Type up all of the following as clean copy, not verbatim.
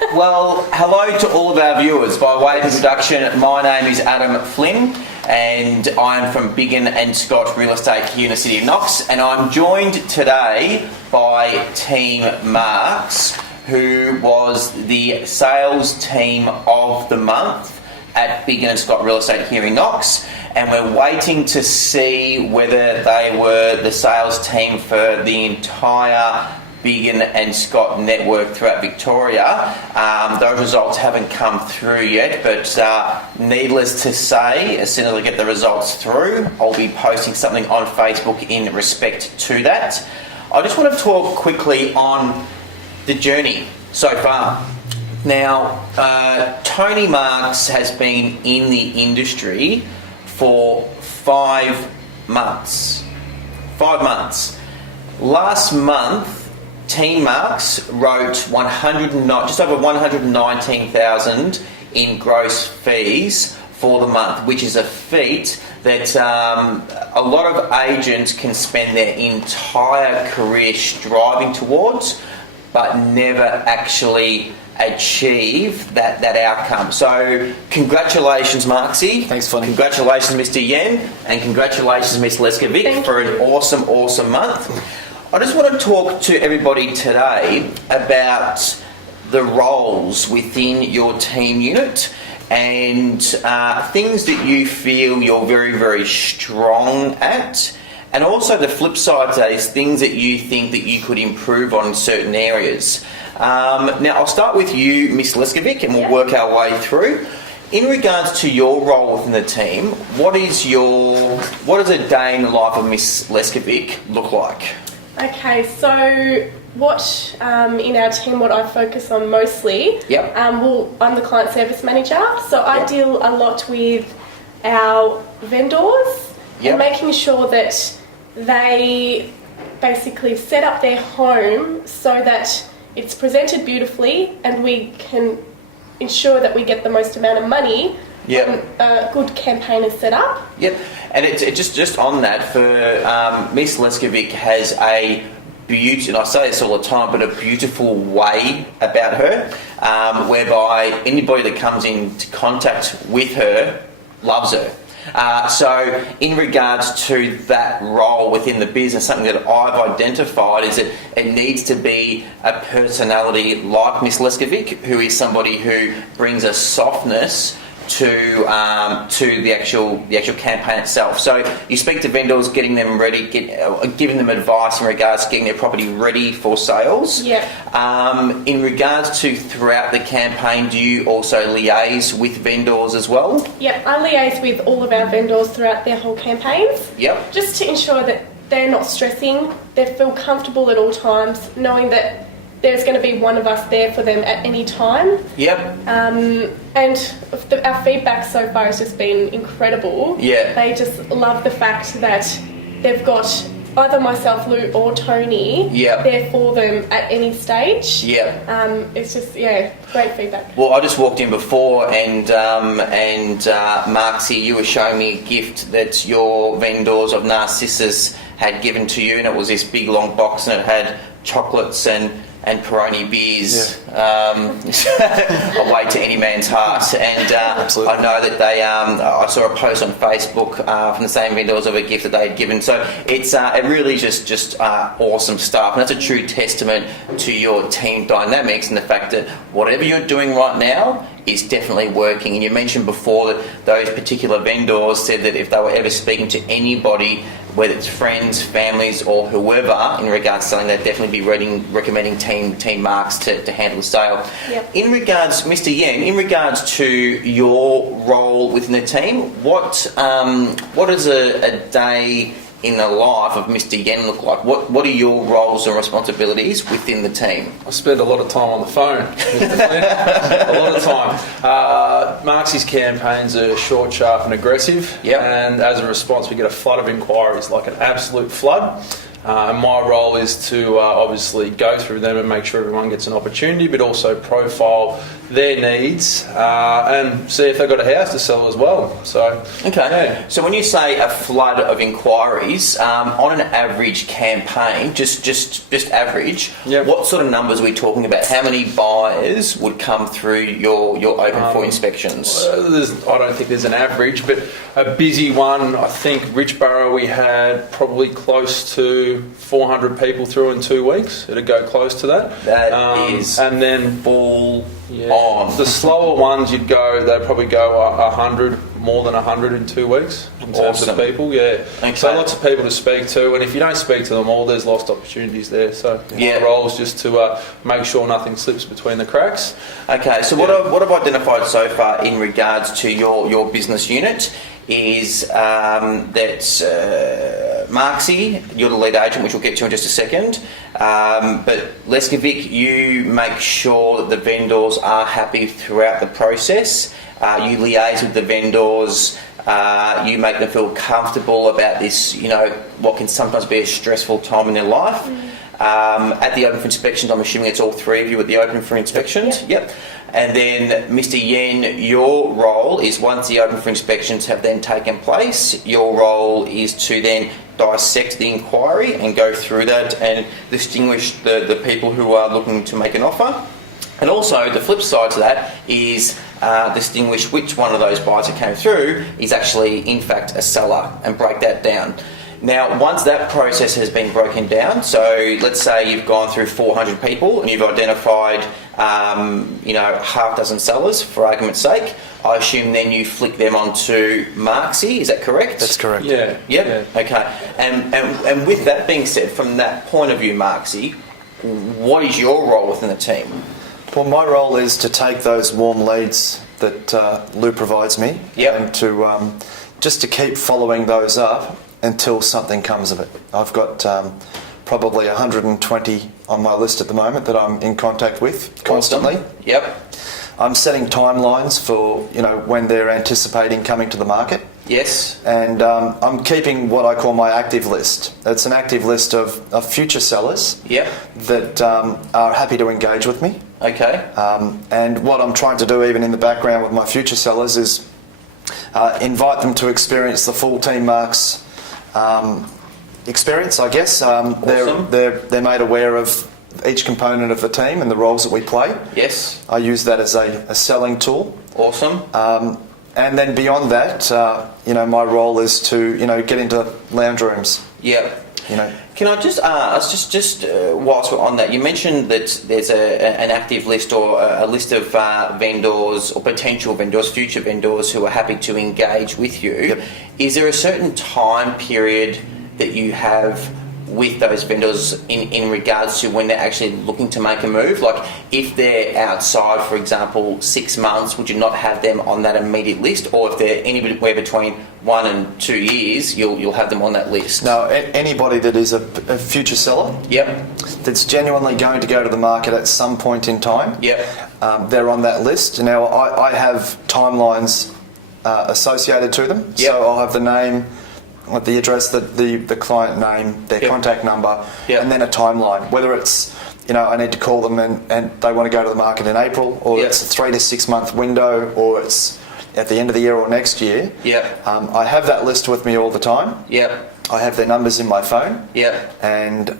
Well, hello to all of our viewers. By way of introduction, my name is Adam Flynn and I'm from Biggin and Scott Real Estate here in the City of Knox, and I'm joined today by Team Marks, who was the sales team of the month at Biggin and Scott Real Estate here in Knox, and we're waiting to see whether they were the sales team for the entire Biggin and Scott network throughout Victoria. Those results haven't come through yet, but needless to say, as soon as I get the results through, I'll be posting something on Facebook in respect to that. I just want to talk quickly on the journey so far. Now, Tony Marks has been in the industry for 5 months. 5 months. Last month, Team Marks wrote just over 119,000 in gross fees for the month, which is a feat that a lot of agents can spend their entire career striving towards, but never actually achieve that outcome. So congratulations, Marksy. Thanks, Funny. Congratulations, Mr. Yen, and congratulations, Miss Leskovec, for an awesome month. I just want to talk to everybody today about the roles within your team unit and things that you feel you're very strong at, and also the flip side to that is things that you think that you could improve on in certain areas. Now, I'll start with you, Miss Leskovec, and we'll work our way through. In regards to your role within the team, what does a day in the life of Miss Leskovec look like? Okay, so what in our team, what I focus on mostly, I'm the client service manager, so I deal a lot with our vendors and making sure that they basically set up their home so that it's presented beautifully and we can ensure that we get the most amount of money when a good campaign is set up. And it's just on that, for Miss Leskovec has a beauty, and I say this all the time, but a beautiful way about her, whereby anybody that comes into contact with her loves her. So in regards to that role within the business, something that I've identified is that it needs to be a personality like Miss Leskovec, who is somebody who brings a softness to the actual campaign itself. So you speak to vendors, getting them ready, giving them advice in regards to getting their property ready for sales. In regards to throughout the campaign, do you also liaise with vendors as well? I liaise with all of our vendors throughout their whole campaigns. Just to ensure that they're not stressing, they feel comfortable at all times, knowing that there's going to be one of us there for them at any time. And our feedback so far has just been incredible. They just love the fact that they've got either myself, Lou, or Tony there for them at any stage. It's just, great feedback. Well, I just walked in before and Marksy, you were showing me a gift that your vendors of Narcissus had given to you, and it was this big long box and it had chocolates and Peroni beers, a way to any man's heart. And I know that they, I saw a post on Facebook from the same vendors of a gift that they had given. So it's it really just awesome stuff. And that's a true testament to your team dynamics and the fact that whatever you're doing right now is definitely working. And you mentioned before that those particular vendors said that if they were ever speaking to anybody, whether it's friends, families, or whoever, in regards to something, they'd definitely be recommending Team Marks to handle the sale. In regards, Mr. Yen, in regards to your role within the team, what does a day in the life of Mr. Yen look like? What are your roles and responsibilities within the team? I spend a lot of time on the phone, Mr. Flynn. A lot of time. Marksy's campaigns are short, sharp and aggressive, and as a response we get a flood of inquiries, like an absolute flood. And my role is to obviously go through them and make sure everyone gets an opportunity, but also profile their needs and see if they've got a house to sell as well. So, okay. Yeah. So when you say a flood of inquiries, on an average campaign, just average, Yep. what sort of numbers are we talking about? How many buyers would come through your open for inspections? I don't think there's an average, but a busy one, I think Richborough we had probably close to 400 people through in 2 weeks. It'd go close to that. That is and then full yeah, on. the slower ones you'd go, they'd probably go 100, more than 100 in 2 weeks in terms Awesome. of people. Yeah, Okay. so lots of people to speak to, and if you don't speak to them all, there's lost opportunities there. So Yeah. my role is just to make sure nothing slips between the cracks. Okay, so what I've identified so far in regards to your business unit is that Marksy, you're the lead agent, which we'll get to in just a second. But Leskovec, you make sure that the vendors are happy throughout the process. You liaise with the vendors. You make them feel comfortable about this, what can sometimes be a stressful time in their life. At the open for inspections, I'm assuming it's all three of you at the open for inspections? Yep. And then, Mr. Yen, your role is, once the open for inspections have then taken place, your role is to then dissect the inquiry and go through that and distinguish the people who are looking to make an offer. And also, the flip side to that is distinguish which one of those buyers that came through is actually, in fact, a seller, and break that down. Now, once that process has been broken down, so let's say you've gone through 400 people and you've identified, half dozen sellers, for argument's sake, I assume then you flick them onto Marksy, is that correct? That's correct. Yeah. Yep. Yeah. Okay. And with that being said, from that point of view, Marksy, what is your role within the team? Well, my role is to take those warm leads that Lou provides me Yep. and to just to keep following those up until something comes of it. I've got probably 120 on my list at the moment that I'm in contact with constantly. Awesome. Yep. I'm setting timelines for when they're anticipating coming to the market. Yes. And I'm keeping what I call my active list. It's an active list of future sellers Yep. that are happy to engage with me. Okay. And what I'm trying to do even in the background with my future sellers is invite them to experience the full Team Marks experience, I guess. Awesome. They're made aware of each component of the team and the roles that we play. Yes. I use that as a selling tool. Awesome. And then beyond that, my role is to, get into lounge rooms. Yep. Can Can I just ask, just whilst we're on that, you mentioned that there's an active list or a list of vendors or potential vendors, future vendors who are happy to engage with you. Yep. Is there a certain time period that you have with those vendors in regards to when they're actually looking to make a move? Like if they're outside, for example, 6 months, would you not have them on that immediate list? Or if they're anywhere between 1 and 2 years, you'll have them on that list? No, anybody that is a future seller, Yep. that's genuinely going to go to the market at some point in time, Yep. they're on that list. Now, I have timelines associated to them. Yep. So I'll have the name, the address, the client name, their Yep. contact number, Yep. and then a timeline. Whether it's, I need to call them and they want to go to the market in April, or Yep. it's a 3 to 6 month window, or it's at the end of the year or next year. Yep. I have that list with me all the time. Yep. I have their numbers in my phone. Yep. And,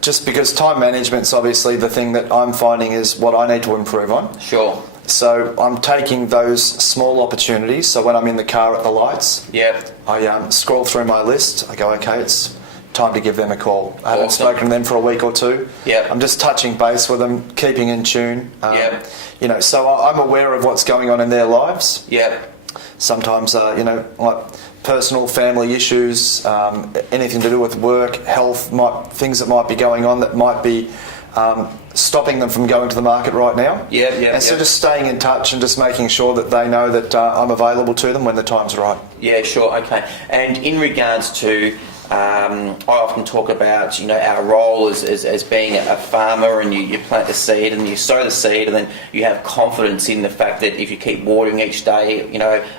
just because time management's obviously the thing that I'm finding is what I need to improve on. Sure. So I'm taking those small opportunities. So when I'm in the car at the lights, Yep. I scroll through my list. I go, okay, it's time to give them a call. I haven't Awesome. spoken to them for a week or two. Yep. I'm just touching base with them, keeping in tune. Yep. So I'm aware of what's going on in their lives. Yep. Sometimes, like personal, family issues, anything to do with work, health, things that might be going on that might be stopping them from going to the market right now. And so just staying in touch and just making sure that they know that I'm available to them when the time's right. Yeah, sure, okay. And in regards to I often talk about, our role as being a farmer, and you plant the seed and you sow the seed, and then you have confidence in the fact that if you keep watering each day,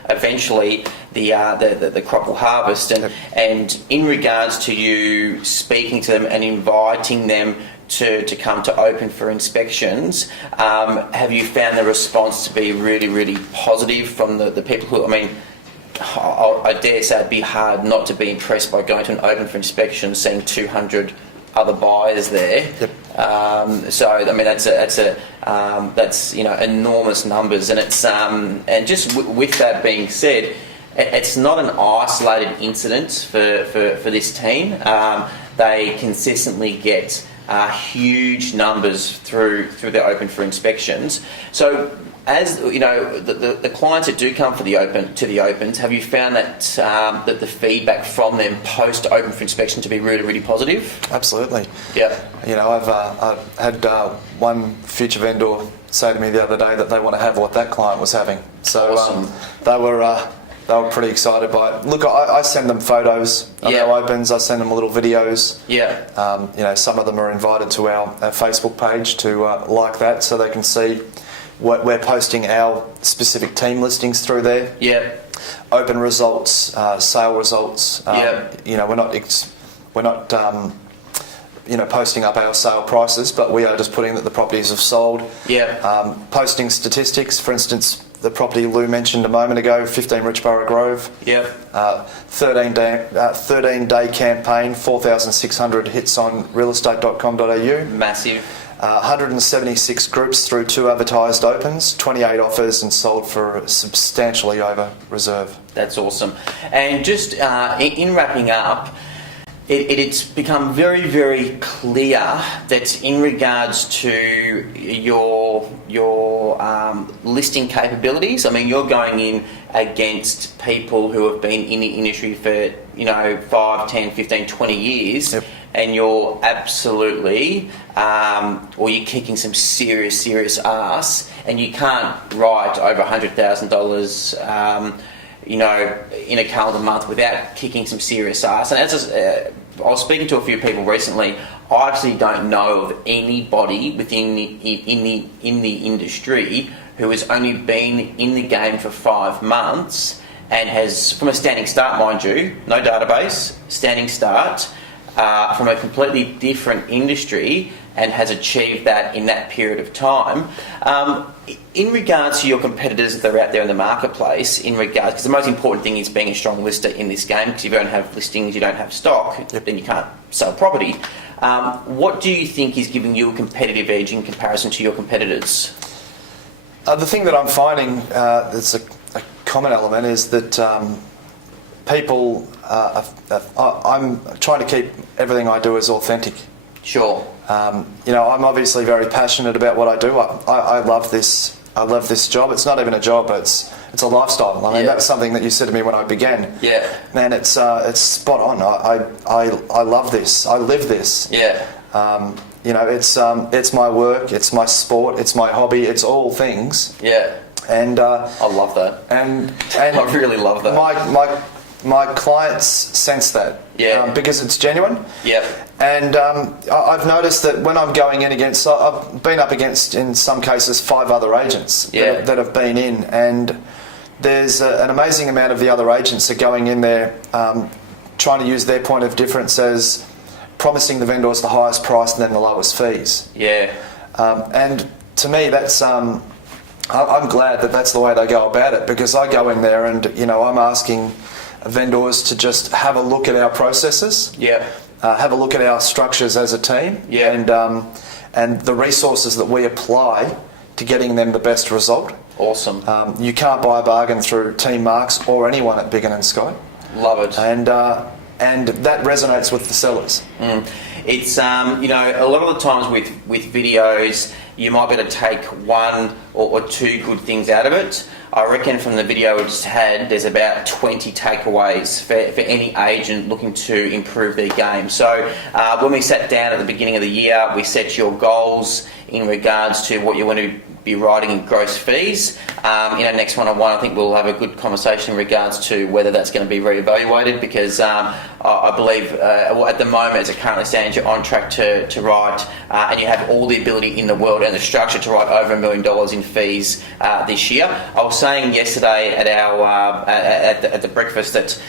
eventually the crop will harvest. And in regards to you speaking to them and inviting them to come to open for inspections, have you found the response to be really, really positive from the people who, I dare say it'd be hard not to be impressed by going to an open for inspection, seeing 200 other buyers there. Yep. That's enormous numbers, and it's and just with that being said, it's not an isolated incident for this team. They consistently get huge numbers through the open for inspections. So, as the clients that do come to the opens, have you found that that the feedback from them post open for inspection to be really, really positive? Absolutely. Yeah. I've had one future vendor say to me the other day that they want to have what that client was having. So awesome. They were pretty excited by it. Look, I send them photos of our opens. I send them little videos. Yeah. Some of them are invited to our Facebook page to like that, so they can see what we're posting our specific team listings through there. Yeah. Open results, sale results. We're not posting up our sale prices, but we are just putting that the properties have sold. Yeah. Posting statistics, for instance, the property Lou mentioned a moment ago, 15 Richborough Grove. Yeah. 13-day campaign, 4,600 hits on realestate.com.au. Massive. 176 groups through 2 advertised opens, 28 offers, and sold for substantially over reserve. That's awesome. And just in wrapping up, it's become very, very clear that in regards to your listing capabilities, you're going in against people who have been in the industry for 5, 10, 15, 20 years. Yep. And you're absolutely, you're kicking some serious ass, and you can't write over $100,000, in a calendar month without kicking some serious ass. And I was speaking to a few people recently. I actually don't know of anybody within the industry who has only been in the game for 5 months and has, from a standing start, mind you, no database, standing start. From a completely different industry, and has achieved that in that period of time. In regards to your competitors that are out there in the marketplace, because the most important thing is being a strong lister in this game, because if you don't have listings, you don't have stock, then you can't sell property. What do you think is giving you a competitive edge in comparison to your competitors? The thing that I'm finding that's a common element is that people, I'm trying to keep everything I do as authentic. Sure. I'm obviously very passionate about what I do. I love this. I love this job. It's not even a job. It's a lifestyle. That's something that you said to me when I began. Yeah. Man, it's spot on. I love this. I live this. Yeah. It's my work. It's my sport. It's my hobby. It's all things. Yeah. And I love that. And I really love that. My clients sense that. Yeah. Because it's genuine. Yeah. And I've noticed that when I'm going in against, I've been up against, in some cases, 5 other agents that have been in, and there's an amazing amount of the other agents are going in there trying to use their point of difference as promising the vendors the highest price and then the lowest fees. Yeah. And to me, that's I'm glad that that's the way they go about it, because I go in there and I'm asking vendors to just have a look at our processes. Yeah. Have a look at our structures as a team, and the resources that we apply to getting them the best result. Awesome. You can't buy a bargain through Team Marks or anyone at Biggin and Scott. Love it. And that resonates with the sellers. It's a lot of the times with videos, you might be able to take 1 or 2 good things out of it. I reckon from the video we just had, there's about 20 takeaways for any agent looking to improve their game. So when we sat down at the beginning of the year, we set your goals in regards to what you want to be writing gross fees. In our next one-on-one, I think we'll have a good conversation in regards to whether that's going to be reevaluated, because I believe at the moment, as it currently stands, you're on track to write, and you have all the ability in the world and the structure to write over $1 million in fees this year. I was saying yesterday at our at the breakfast that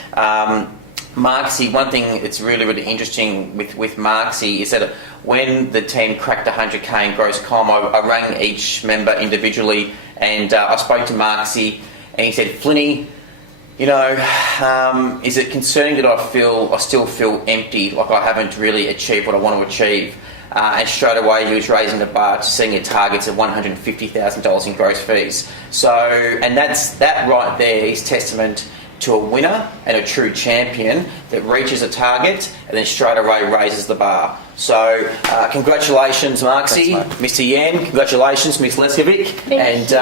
Marksy, one thing that's really interesting with Marksy is that when the team cracked 100k in gross comm, I rang each member individually, and I spoke to Marksy, and he said, Flinny, you know, is it concerning that I still feel empty, like I haven't really achieved what I want to achieve? And straight away he was raising the bar to senior targets of $150,000 in gross fees. So, and that right there is testament to a winner and a true champion that reaches a target and then straight away raises the bar. So congratulations, Marksy. Thanks, Mr. Yan, congratulations, Miss Leskovec. And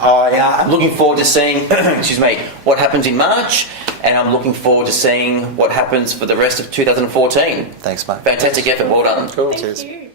I'm looking forward to seeing excuse me, what happens in March, and I'm looking forward to seeing what happens for the rest of 2014. Thanks, mate. Fantastic effort, well done. Cool. Thank you.